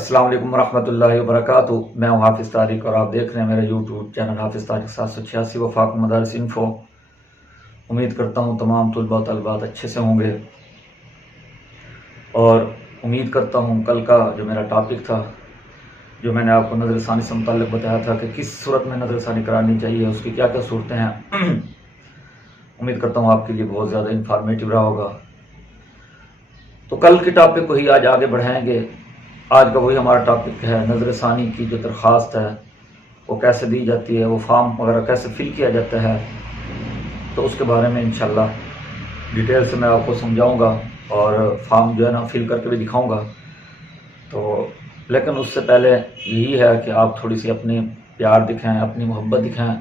السلام علیکم ورحمۃ اللہ وبرکاتہ۔ میں ہوں حافظ طارق اور آپ دیکھ رہے ہیں میرا یوٹیوب چینل حافظ طارق 786 وفاق مدارس انفو۔ امید کرتا ہوں تمام طلباء و طالبات اچھے سے ہوں گے، اور امید کرتا ہوں کل کا جو میرا ٹاپک تھا، جو میں نے آپ کو نظر ثانی سے متعلق بتایا تھا کہ کس صورت میں نظر ثانی کرانی چاہیے، اس کی کیا کیا صورتیں ہیں، امید کرتا ہوں آپ کے لیے بہت زیادہ انفارمیٹیو رہا ہوگا۔ تو کل کے ٹاپک کو ہی آج آگے بڑھائیں گے۔ آج کا وہی ہمارا ٹاپک ہے، نظر ثانی کی جو درخواست ہے وہ کیسے دی جاتی ہے، وہ فارم وغیرہ کیسے فل کیا جاتا ہے، تو اس کے بارے میں انشاءاللہ ڈیٹیل سے میں آپ کو سمجھاؤں گا، اور فارم جو ہے نا فل کر کے بھی دکھاؤں گا۔ تو لیکن اس سے پہلے یہی ہے کہ آپ تھوڑی سی اپنی پیار دکھائیں، اپنی محبت دکھائیں،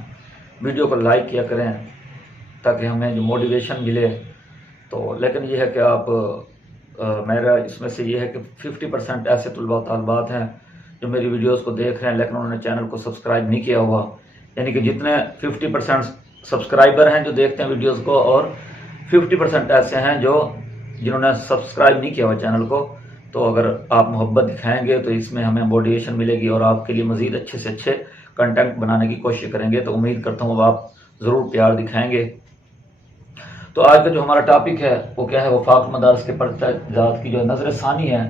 ویڈیو کو لائک کیا کریں تاکہ ہمیں جو موٹیویشن ملے۔ تو لیکن یہ ہے کہ آپ میرا اس میں سے یہ ہے کہ 50% ایسے طلباء و طالبات ہیں جو میری ویڈیوز کو دیکھ رہے ہیں لیکن انہوں نے چینل کو سبسکرائب نہیں کیا ہوا، یعنی کہ جتنے 50% سبسکرائبر ہیں جو دیکھتے ہیں ویڈیوز کو، اور 50% ایسے ہیں جنہوں نے سبسکرائب نہیں کیا ہوا چینل کو۔ تو اگر آپ محبت دکھائیں گے تو اس میں ہمیں موٹیویشن ملے گی، اور آپ کے لیے مزید اچھے سے اچھے کنٹینٹ بنانے کی کوشش کریں گے۔ تو امید کرتا ہوں اب آپ ضرور پیار دکھائیں گے۔ تو آج کا جو ہمارا ٹاپک ہے وہ کیا ہے، وفاق مدارس کے پرچہ جات کی جو نظر ثانی ہے،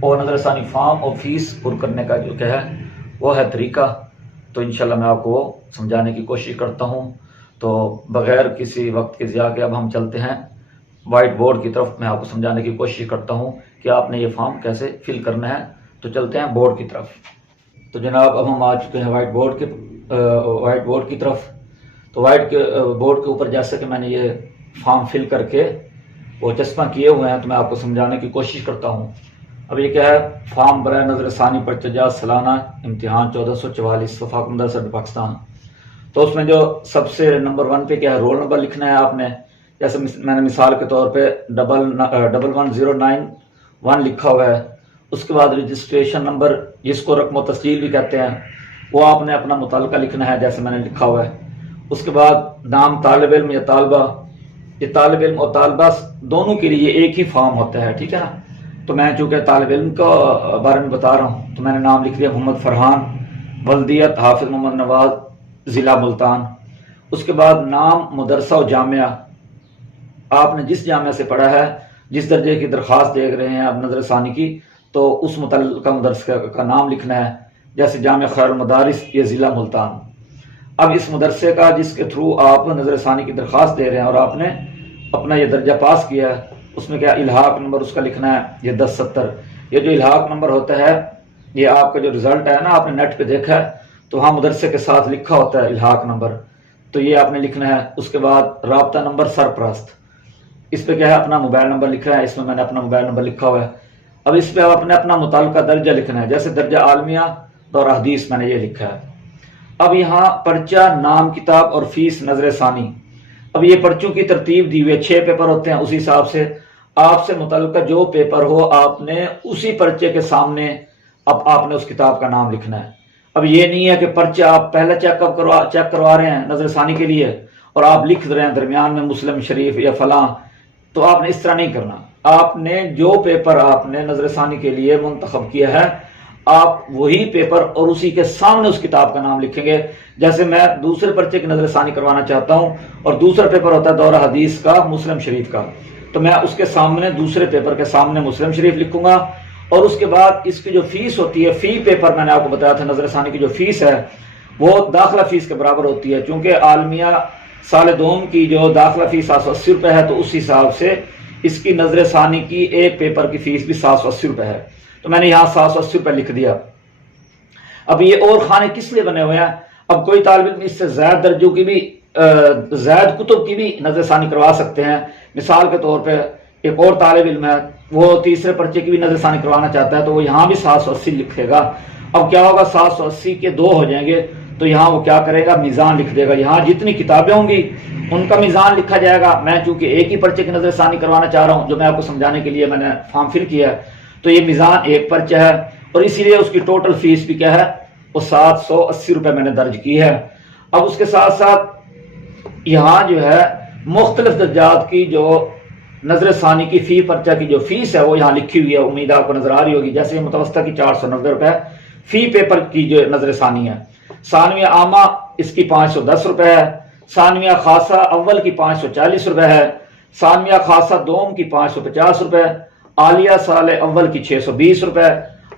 اور نظر ثانی فارم اور فیس پر کرنے کا جو کیا ہے وہ ہے طریقہ۔ تو انشاءاللہ میں آپ کو وہ سمجھانے کی کوشش کرتا ہوں۔ تو بغیر کسی وقت کے ضیاع کے اب ہم چلتے ہیں وائٹ بورڈ کی طرف۔ میں آپ کو سمجھانے کی کوشش کرتا ہوں کہ آپ نے یہ فارم کیسے فل کرنا ہے۔ تو چلتے ہیں بورڈ کی طرف۔ تو جناب اب ہم آ چکے ہیں وائٹ بورڈ کی طرف۔ تو وائٹ بورڈ کے اوپر جیسے کہ میں نے یہ فارم فل کر کے وہ چسپاں کیے ہوئے ہیں، تو میں آپ کو سمجھانے کی کوشش کرتا ہوں۔ اب یہ کیا ہے، فارم برائے نظر ثانی پرچہ جات سالانہ امتحان 1444 وفاق مدارس پاکستان۔ تو اس میں جو سب سے نمبر 1 پہ کیا ہے، رول نمبر لکھنا ہے آپ نے۔ جیسے میں نے مثال کے طور پہ 11091 لکھا ہوا ہے۔ اس کے بعد رجسٹریشن نمبر، جس کو رقم و تسجیل بھی کہتے ہیں، وہ آپ نے اپنا متعلقہ لکھنا ہے جیسے میں نے لکھا ہوا ہے۔ اس کے بعد نام طالب علم یا طالبہ، یہ طالب علم اور طالبہ دونوں کے لیے ایک ہی فارم ہوتا ہے، ٹھیک ہے نا۔ تو میں چونکہ طالب علم کا بارے میں بتا رہا ہوں تو میں نے نام لکھ دیا محمد فرحان، ولدیت حافظ محمد نواز، ضلع ملتان۔ اس کے بعد نام، مدرسہ و جامعہ، آپ نے جس جامعہ سے پڑھا ہے، جس درجے کی درخواست دیکھ رہے ہیں آپ نظر ثانی کی، تو اس متعلقہ مدرسہ کا نام لکھنا ہے۔ جیسے جامعہ خیر المدارس، یہ ضلع ملتان۔ اب اس مدرسے کا جس کے تھرو آپ نظر ثانی کی درخواست دے رہے ہیں اور آپ نے اپنا یہ درجہ پاس کیا ہے، اس میں کیا الحاق نمبر اس کا لکھنا ہے، یہ 1070۔ یہ جو الحاق نمبر ہوتا ہے، یہ آپ کا جو رزلٹ ہے نا، آپ نے نیٹ پہ دیکھا ہے تو وہاں مدرسے کے ساتھ لکھا ہوتا ہے الحاق نمبر، تو یہ آپ نے لکھنا ہے۔ اس کے بعد رابطہ نمبر سرپرست، اس پہ کیا ہے اپنا موبائل نمبر لکھنا ہے، اس میں نے اپنا موبائل نمبر لکھا ہوا ہے۔ اب اس پہ آپ نے اپنا متعلقہ درجہ لکھنا ہے، جیسے درجہ عالمیہ دور حدیث میں نے یہ لکھا ہے۔ اب یہاں پرچہ، نام، کتاب اور فیس نظر ثانی۔ اب یہ پرچوں کی ترتیب دی ہوئی ہے، 6 پیپر ہوتے ہیں، اسی حساب سے آپ سے متعلقہ جو پیپر ہو آپ نے اسی پرچے کے سامنے اب آپ نے اس کتاب کا نام لکھنا ہے۔ اب یہ نہیں ہے کہ پرچہ آپ پہلا چیک کروا رہے ہیں نظر ثانی کے لیے اور آپ لکھ رہے ہیں درمیان میں مسلم شریف یا فلاں، تو آپ نے اس طرح نہیں کرنا۔ آپ نے جو پیپر آپ نے نظر ثانی کے لیے منتخب کیا ہے، آپ وہی پیپر اور اسی کے سامنے اس کتاب کا نام لکھیں گے۔ جیسے میں دوسرے پرچے کی نظر ثانی کروانا چاہتا ہوں اور دوسرا پیپر ہوتا ہے دورہ حدیث کا، مسلم شریف کا، تو میں اس کے سامنے دوسرے پیپر کے سامنے مسلم شریف لکھوں گا۔ اور اس کے بعد اس کی جو فیس ہوتی ہے، فی پیپر میں نے آپ کو بتایا تھا نظر ثانی کی جو فیس ہے وہ داخلہ فیس کے برابر ہوتی ہے، چونکہ عالمیہ سال دوم کی جو داخلہ فیس 780 روپے ہے، تو اس حساب سے اس کی نظر ثانی کی ایک پیپر کی فیس بھی 780 روپے ہے، تو میں نے یہاں 780 روپے لکھ دیا۔ اب یہ اور خانے کس لیے بنے ہوئے ہیں، اب کوئی طالب علم اس سے زائد درجوں کی بھی، زائد کتب کی بھی نظر ثانی کروا سکتے ہیں۔ مثال کے طور پہ ایک اور طالب علم ہے، وہ تیسرے پرچے کی بھی نظر ثانی کروانا چاہتا ہے، تو وہ یہاں بھی 780 لکھے گا۔ اب کیا ہوگا، 780 کے 2 ہو جائیں گے، تو یہاں وہ کیا کرے گا، میزان لکھ دے گا۔ یہاں جتنی کتابیں ہوں گی ان کا میزان لکھا جائے گا۔ میں چونکہ ایک ہی پرچے کی نظر ثانی کروانا چاہ رہا ہوں، جو میں آپ کو سمجھانے کے لیے میں نے فارم فل کیا ہے، تو یہ میزان ایک پرچہ ہے، اور اسی لیے اس کی ٹوٹل فیس بھی کیا ہے، وہ 780 روپے میں نے درج کی ہے۔ اب اس کے ساتھ ساتھ یہاں جو ہے مختلف درجات کی جو نظر ثانی کی فی پرچہ کی جو فیس ہے وہ یہاں لکھی ہوئی ہے، امید آپ کو نظر آ رہی ہوگی، جیسے متوسطہ کی 490 روپے فی پیپر کی جو نظر ثانی ہے، ثانویہ عامہ اس کی 510 روپے ہے، ثانویہ خاصہ اول کی 540 روپے ہے، ثانویہ خاصہ دوم کی 550 روپے، عالیہ سال اول کی 620 روپے،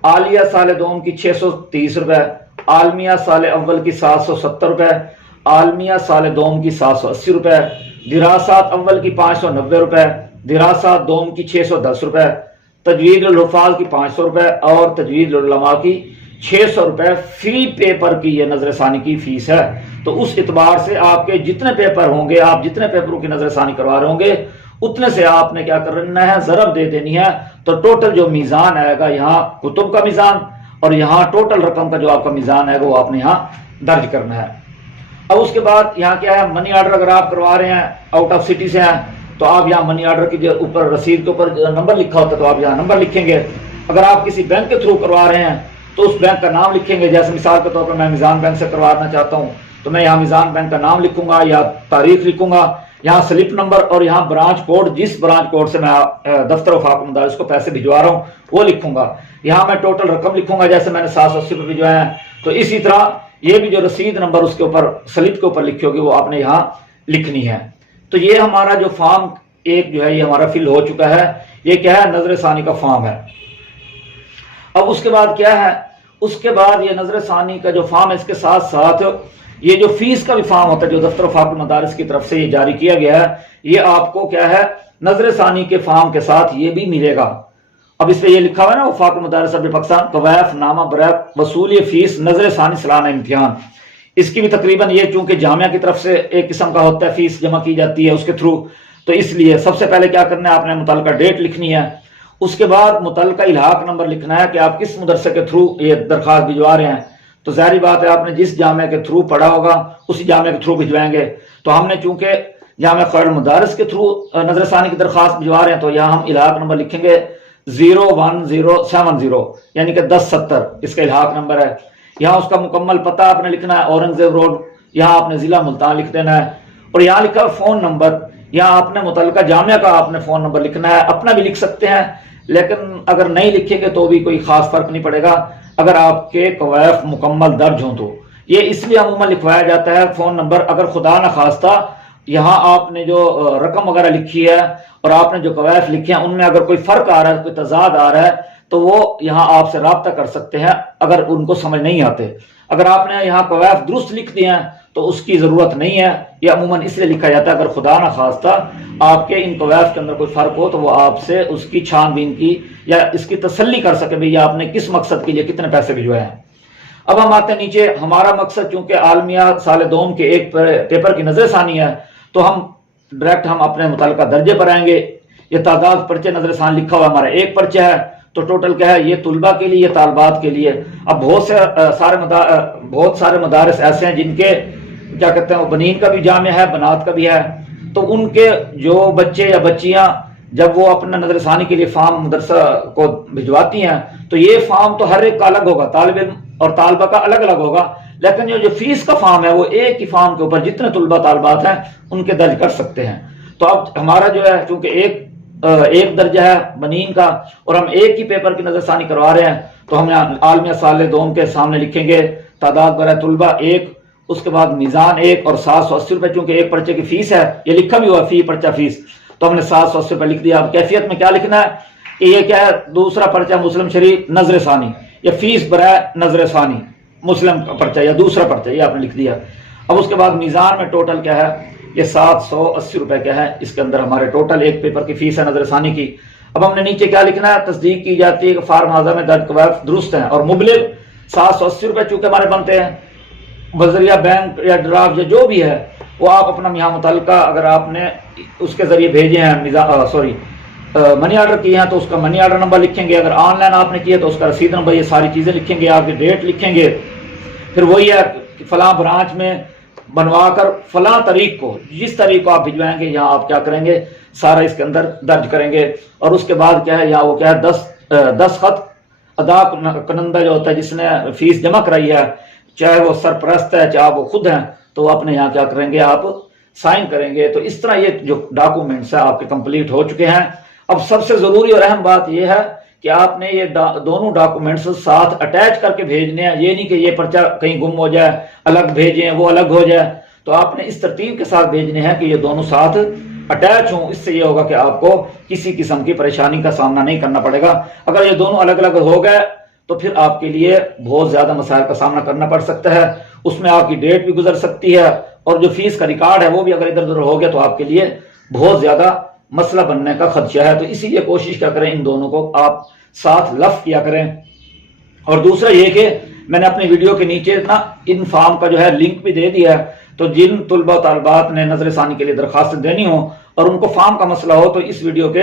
عالیہ سال دوم کی 630 روپے، عالمیہ سال اول کی 770 روپے، عالمیہ سال دوم کی 780 روپے، دراسات اول کی 590 روپے، دراسات دوم کی 610 روپے، تجوید الحفاظ کی 500 روپے اور تجوید العلماء کی 600 روپے فی پیپر کی یہ نظر ثانی کی فیس ہے۔ تو اس اعتبار سے آپ کے جتنے پیپر ہوں گے، آپ جتنے پیپروں کی نظر ثانی کروا رہے ہوں گے، اتنے سے آپ نے کیا کرنا ہے، ضرب دے دینی ہے۔ تو ٹوٹل جو میزان آئے گا یہاں کتب کا میزان اور یہاں ٹوٹل رقم کا جو آپ کا میزان ہے وہ آپ نے یہاں درج کرنا ہے۔ اب اس کے بعد یہاں کیا ہے، منی آرڈر اگر آپ کروا رہے ہیں آؤٹ آف سٹی سے ہیں تو آپ یہاں منی آرڈر کی جو اوپر رسید کے اوپر نمبر لکھا ہوتا ہے تو آپ یہاں نمبر لکھیں گے۔ اگر آپ کسی بینک کے تھرو کروا رہے ہیں تو اس بینک کا نام لکھیں گے، جیسے مثال کے طور پر میں میزان بینک سے کروانا چاہتا ہوں تو میں یہاں میزان بینک کا نام لکھوں گا یا تاریخ لکھوں گا، یہاں سلپ نمبر اور یہاں برانچ کوڈ، جس برانچ کوڈ سے میں دفتر وفاق مدارس کو پیسے بھجوا رہا ہوں وہ لکھوں گا، یہاں میں ٹوٹل رقم لکھوں گا، جیسے میں نے 780 روپے بھجوائے ہیں تو اسی طرح یہ بھی جو رسید نمبر اس کے اوپر سلپ کے اوپر لکھی ہوگی وہ آپ نے یہاں لکھنی ہے۔ تو یہ ہمارا جو فارم ایک جو ہے یہ ہمارا فل ہو چکا ہے، یہ کیا ہے، نظر ثانی کا فارم ہے۔ اب اس کے بعد کیا ہے، اس کے بعد یہ نظر ثانی کا جو فارم ہے اس کے ساتھ ساتھ یہ جو فیس کا بھی فارم ہوتا ہے جو دفتر وفاق المدارس کی طرف سے یہ جاری کیا گیا ہے، یہ آپ کو کیا ہے، نظر ثانی کے فارم کے ساتھ یہ بھی ملے گا۔ اب اس پہ یہ لکھا ہوا ہے نا، وفاق المدارس پاکستان قوائف نامہ برائے وصول فیس نظر ثانی سالانہ امتحان، اس کی بھی تقریباً یہ چونکہ جامعہ کی طرف سے ایک قسم کا ہوتا ہے، فیس جمع کی جاتی ہے اس کے تھرو، تو اس لیے سب سے پہلے کیا کرنا ہے، آپ نے متعلقہ ڈیٹ لکھنی ہے، اس کے بعد متعلقہ الحاق نمبر لکھنا ہے کہ آپ کس مدرسے کے تھرو یہ درخواست بھجوا رہے ہیں۔ تو ظاہری بات ہے آپ نے جس جامعہ کے تھرو پڑھا ہوگا اسی جامعہ کے تھرو بھجوائیں گے۔ تو ہم نے چونکہ جامعہ خیر المدارس کے تھرو نظر ثانی کی درخواست بھجوا رہے ہیں تو یہاں ہم الحاق نمبر لکھیں گے 01070 یعنی کہ 1070 اس کا الحاق نمبر ہے۔ یہاں اس کا مکمل پتہ آپ نے لکھنا ہے، اورنگزیب روڈ، یہاں آپ نے ضلع ملتان لکھ دینا ہے، اور یہاں لکھا ہے فون نمبر، یہاں آپ نے متعلقہ جامعہ کا آپ نے فون نمبر لکھنا ہے، اپنا بھی لکھ سکتے ہیں لیکن اگر نہیں لکھیں گے تو بھی کوئی خاص فرق نہیں پڑے گا اگر آپ کے قوائف مکمل درج ہوں تو۔ یہ اس لیے عموماً لکھوایا جاتا ہے فون نمبر، اگر خدا نخواستہ یہاں آپ نے جو رقم وغیرہ لکھی ہے اور آپ نے جو قوائف لکھے ہیں ان میں اگر کوئی فرق آ رہا ہے، کوئی تضاد آ رہا ہے تو وہ یہاں آپ سے رابطہ کر سکتے ہیں اگر ان کو سمجھ نہیں آتے۔ اگر آپ نے یہاں قوائف درست لکھ دیے ہیں تو اس کی ضرورت نہیں ہے، یہ عموماً اس لیے لکھا جاتا ہے اگر خدا نخواستہ آپ کے ان قوائف کے اندر کوئی فرق ہو تو وہ آپ سے اس کی چھان بین کی یا اس کی تسلی کر سکے بھی آپ نے کس مقصد کے لیے کتنے پیسے بھجوائے ہیں۔ اب ہم آتے ہیں نیچے، ہمارا مقصد چونکہ عالمیہ سال دوم کے ایک پیپر کی نظر ثانی ہے تو ہم ڈائریکٹ ہم اپنے متعلقہ درجے پر آئیں گے۔ یہ تعداد پرچے نظر ثانی لکھا ہوا ہمارا ایک پرچہ ہے، تو ٹوٹل کیا ہے، یہ طلبہ کے لیے، یہ طالبات کے لیے۔ اب بہت سارے مدارس ایسے ہیں جن کے کیا کہتے ہیں وہ بنین کا بھی جامع ہے، بنات کا بھی ہے، تو ان کے جو بچے یا بچیاں جب وہ اپنا نظر ثانی کے لیے فارم مدرسہ کو بھجواتی ہیں تو یہ فارم تو ہر ایک کا الگ ہوگا، طالب علم اور طالبہ کا الگ الگ ہوگا، لیکن جو فیس کا فارم ہے وہ ایک ہی فارم کے اوپر جتنے طلبہ طالبات ہیں ان کے درج کر سکتے ہیں۔ تو اب ہمارا جو ہے چونکہ ایک درجہ ہے بنین کا اور ہم ایک ہی پیپر کی نظر ثانی کروا رہے ہیں تو ہم یہاں عالمیہ سال دوم کے سامنے لکھیں گے تعداد برائے طلبہ ایک، اس کے بعد میزان ایک اور 780 روپے، چونکہ ایک پرچے کی فیس ہے، یہ لکھا بھی ہوا فی پرچہ فیس، تو ہم نے 780 روپے لکھ دیا۔ اب کیفیت میں کیا لکھنا ہے کہ یہ کیا ہے، دوسرا پرچہ مسلم شریف نظر ثانی، یا فیس برائے نظر ثانی مسلم پرچہ یا دوسرا پرچہ، یہ آپ نے لکھ دیا۔ اب اس کے بعد میزان میں ٹوٹل کیا ہے، یہ 780 روپے کیا ہے، اس کے اندر ہمارے ٹوٹل ایک پیپر کی فیس ہے نظر ثانی کی۔ اب ہم نے نیچے کیا لکھنا ہے، تصدیق کی جاتی ہے کہ فارم حاضر میں درج قوائف درست ہیں، اور مبلغ 780 روپے چونکہ ہمارے بنتے ہیں، بذریعہ بینک یا ڈرافٹ یا جو بھی ہے وہ آپ اپنا یہاں متعلقہ اگر آپ نے اس کے ذریعے بھیجے ہیں منی آرڈر کیے ہیں تو اس کا منی آرڈر نمبر لکھیں گے، اگر آن لائن آپ نے کیا تو اس کا رسید نمبر، یہ ساری چیزیں لکھیں گے، آپ کی ڈیٹ لکھیں گے، پھر وہی ہے کہ فلاں برانچ میں بنوا کر فلاں تاریخ کو جس تاریخ کو آپ بھجوائیں گے یہاں آپ کیا کریں گے، سارا اس کے اندر درج کریں گے۔ اور اس کے بعد کیا ہے، یہاں وہ کیا ہے، 10 خط ادا کنندہ جو ہوتا ہے جس نے فیس جمع کرائی ہے، چاہے وہ سرپرست ہے چاہے وہ خود ہیں، تو اپنے یہاں کیا کریں گے، آپ سائن کریں گے تو اس طرح یہ جو ڈاکومنٹس ہیں آپ کے کمپلیٹ ہو چکے ہیں۔ اب سب سے ضروری اور اہم بات یہ ہے کہ آپ نے یہ دونوں ڈاکومنٹس ساتھ اٹیچ کر کے بھیجنے ہیں، یہ نہیں کہ یہ پرچہ کہیں گم ہو جائے الگ بھیجیں وہ الگ ہو جائے، تو آپ نے اس ترتیب کے ساتھ بھیجنے ہیں کہ یہ دونوں ساتھ اٹیچ ہوں۔ اس سے یہ ہوگا کہ آپ کو کسی قسم کی پریشانی کا سامنا نہیں کرنا پڑے گا۔ اگر یہ دونوں الگ الگ ہو گئے تو پھر آپ کے لیے بہت زیادہ مسائل کا سامنا کرنا پڑ سکتا ہے، اس میں آپ کی ڈیٹ بھی گزر سکتی ہے، اور جو فیس کا ریکارڈ ہے وہ بھی اگر ادھر ادھر ہو گیا تو آپ کے لیے بہت زیادہ مسئلہ بننے کا خدشہ ہے۔ تو اسی لیے کوشش کیا کریں ان دونوں کو آپ ساتھ لفظ کیا کریں۔ اور دوسرا یہ کہ میں نے اپنی ویڈیو کے نیچے نا ان فارم کا جو ہے لنک بھی دے دیا ہے، تو جن طلبہ و طالبات نے نظر ثانی کے لیے درخواست دینی ہو اور ان کو فارم کا مسئلہ ہو تو اس ویڈیو کے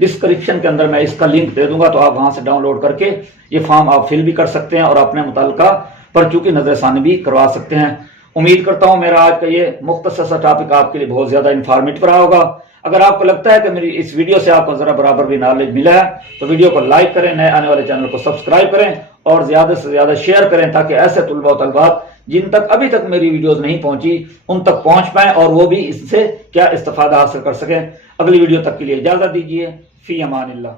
ڈسکرپشن کے اندر میں اس کا لنک دے دوں گا، تو آپ وہاں سے ڈاؤن لوڈ کر کے یہ فارم آپ فل بھی کر سکتے ہیں اور اپنے متعلقہ پرچوں کی نظر ثانی بھی کروا سکتے ہیں۔ امید کرتا ہوں میرا آج کا یہ مختصر سا ٹاپک آپ کے لیے بہت زیادہ انفارمیٹو رہا ہوگا۔ اگر آپ کو لگتا ہے کہ میری اس ویڈیو سے آپ کو ذرا برابر بھی نالج ملا ہے تو ویڈیو کو لائک کریں، نئے آنے والے چینل کو سبسکرائب کریں اور زیادہ سے زیادہ شیئر کریں تاکہ ایسے طلبہ و طالبات جن تک ابھی تک میری ویڈیوز نہیں پہنچی ان تک پہنچ پائیں اور وہ بھی اس سے کیا استفادہ حاصل کر سکیں۔ اگلی ویڈیو تک کے لیے اجازت دیجیے، فی امان اللہ۔